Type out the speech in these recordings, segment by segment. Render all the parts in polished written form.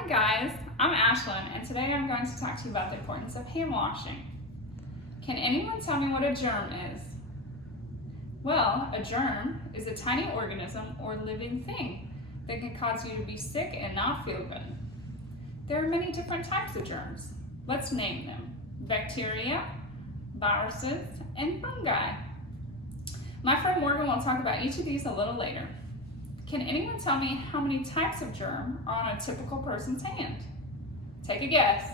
Hi guys, I'm Ashlyn and today I'm going to talk to you about the importance of hand washing. Can anyone tell me what a germ is? Well, a germ is a tiny organism or living thing that can cause you to be sick and not feel good. There are many different types of germs. Let's name them: bacteria, viruses, and fungi. My friend Morgan will talk about each of these a little later. Can anyone tell me how many types of germ are on a typical person's hand? Take a guess.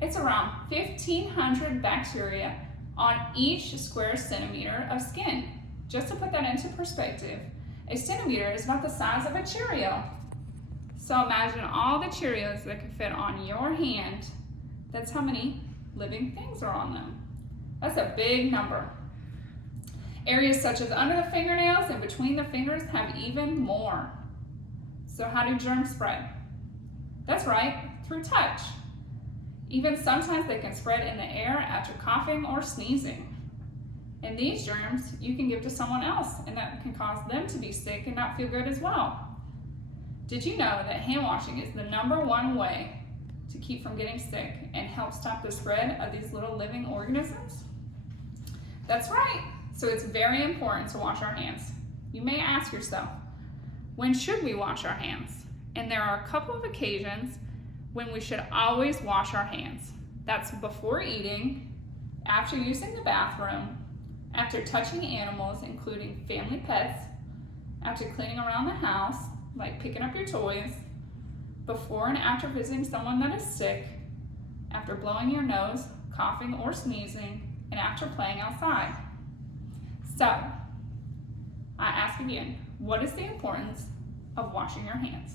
It's around 1,500 bacteria on each square centimeter of skin. Just to put that into perspective, a centimeter is about the size of a Cheerio. So imagine all the Cheerios that could fit on your hand. That's how many living things are on them. That's a big number. Areas such as under the fingernails and between the fingers have even more. So how do germs spread? That's right, through touch. Even sometimes they can spread in the air after coughing or sneezing. And these germs you can give to someone else, and that can cause them to be sick and not feel good as well. Did you know that hand washing is the #1 way to keep from getting sick and help stop the spread of these little living organisms? That's right. So it's very important to wash our hands. You may ask yourself, when should we wash our hands? And there are a couple of occasions when we should always wash our hands. That's before eating, after using the bathroom, after touching animals, including family pets, after cleaning around the house, like picking up your toys, before and after visiting someone that is sick, after blowing your nose, coughing or sneezing, and after playing outside. So, I ask again, what is the importance of washing your hands?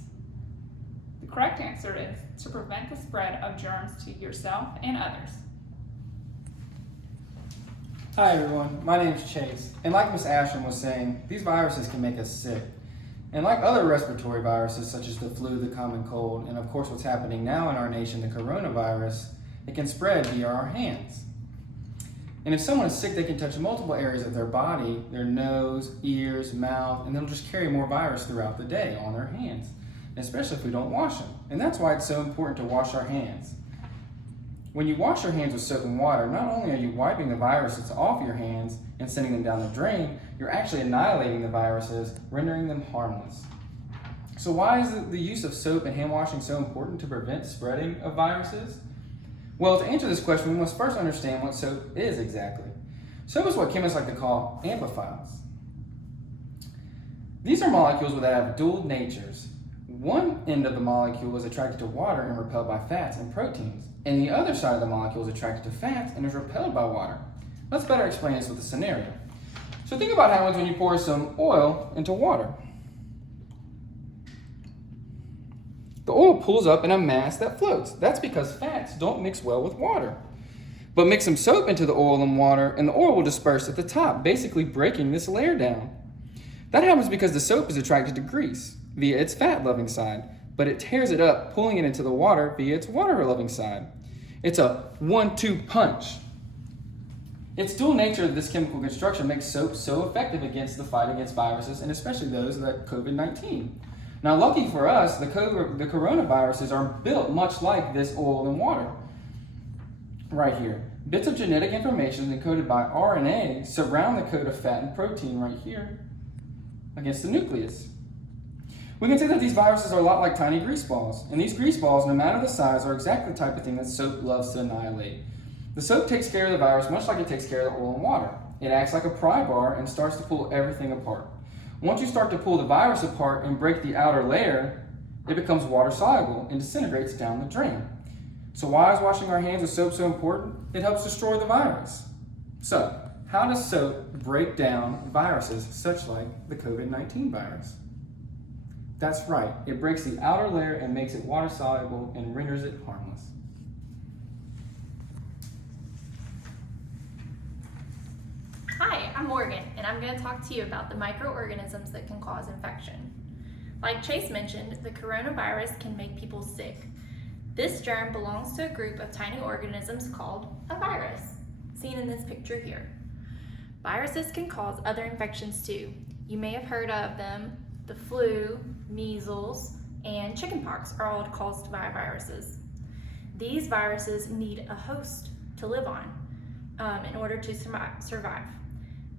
The correct answer is to prevent the spread of germs to yourself and others. Hi everyone, my name is Chase, and like Ms. Ashton was saying, these viruses can make us sick. And like other respiratory viruses such as the flu, the common cold, and of course what's happening now in our nation, the coronavirus, it can spread via our hands. And if someone is sick, they can touch multiple areas of their body, their nose, ears, mouth, and they'll just carry more virus throughout the day on their hands, especially if we don't wash them. And that's why it's so important to wash our hands. When you wash your hands with soap and water, not only are you wiping the viruses off your hands and sending them down the drain, you're actually annihilating the viruses, rendering them harmless. So why is the use of soap and hand washing so important to prevent spreading of viruses? Well, to answer this question, we must first understand what soap is exactly. Soap is what chemists like to call amphiphiles. These are molecules that have dual natures. One end of the molecule is attracted to water and repelled by fats and proteins, and the other side of the molecule is attracted to fats and is repelled by water. Let's better explain this with a scenario. So think about how it happens when you pour some oil into water. The oil pulls up in a mass that floats. That's because fats don't mix well with water. But mix some soap into the oil and water, and the oil will disperse at the top, basically breaking this layer down. That happens because the soap is attracted to grease via its fat-loving side, but it tears it up, pulling it into the water via its water-loving side. It's a 1-2 punch. Its dual nature of this chemical construction makes soap so effective against the fight against viruses, and especially those like COVID-19. Now, lucky for us, the coronaviruses are built much like this oil and water right here. Bits of genetic information encoded by RNA surround the coat of fat and protein right here against the nucleus. We can say that these viruses are a lot like tiny grease balls, and these grease balls, no matter the size, are exactly the type of thing that soap loves to annihilate. The soap takes care of the virus much like it takes care of the oil and water. It acts like a pry bar and starts to pull everything apart. Once you start to pull the virus apart and break the outer layer, it becomes water soluble and disintegrates down the drain. So why is washing our hands with soap so important? It helps destroy the virus. So, how does soap break down viruses such like the COVID-19 virus? That's right, it breaks the outer layer and makes it water soluble and renders it harmless. Hi, I'm Morgan, and I'm going to talk to you about the microorganisms that can cause infection. Like Chase mentioned, the coronavirus can make people sick. This germ belongs to a group of tiny organisms called a virus, seen in this picture here. Viruses can cause other infections too. You may have heard of them: the flu, measles, and chickenpox are all caused by viruses. These viruses need a host to live on in order to survive.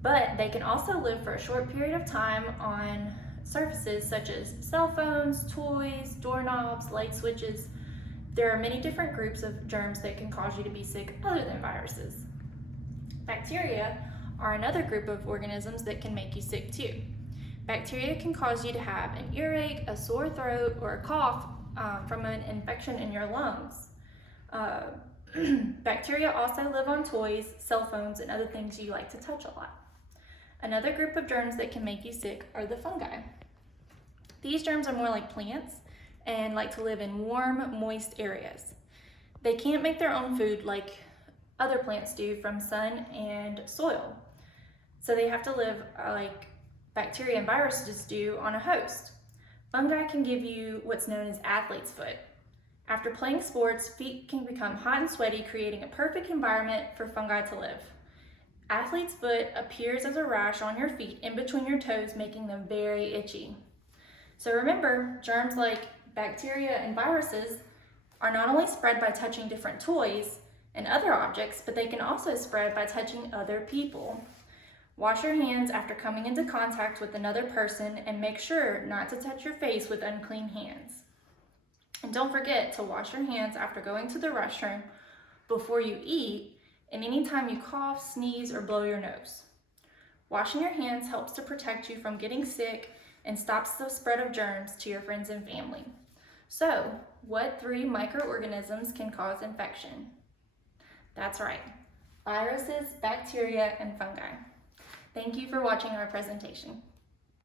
But they can also live for a short period of time on surfaces such as cell phones, toys, doorknobs, light switches. There are many different groups of germs that can cause you to be sick other than viruses. Bacteria are another group of organisms that can make you sick too. Bacteria can cause you to have an earache, a sore throat, or a cough from an infection in your lungs. Bacteria also live on toys, cell phones, and other things you like to touch a lot. Another group of germs that can make you sick are the fungi. These germs are more like plants and like to live in warm, moist areas. They can't make their own food like other plants do from sun and soil. So they have to live like bacteria and viruses do on a host. Fungi can give you what's known as athlete's foot. After playing sports, feet can become hot and sweaty, creating a perfect environment for fungi to live. Athlete's foot appears as a rash on your feet in between your toes, making them very itchy. So remember, germs like bacteria and viruses are not only spread by touching different toys and other objects, but they can also spread by touching other people. Wash your hands after coming into contact with another person and make sure not to touch your face with unclean hands. And don't forget to wash your hands after going to the restroom, before you eat, and anytime you cough, sneeze, or blow your nose. Washing your hands helps to protect you from getting sick and stops the spread of germs to your friends and family. So, what 3 microorganisms can cause infection? That's right, viruses, bacteria, and fungi. Thank you for watching our presentation.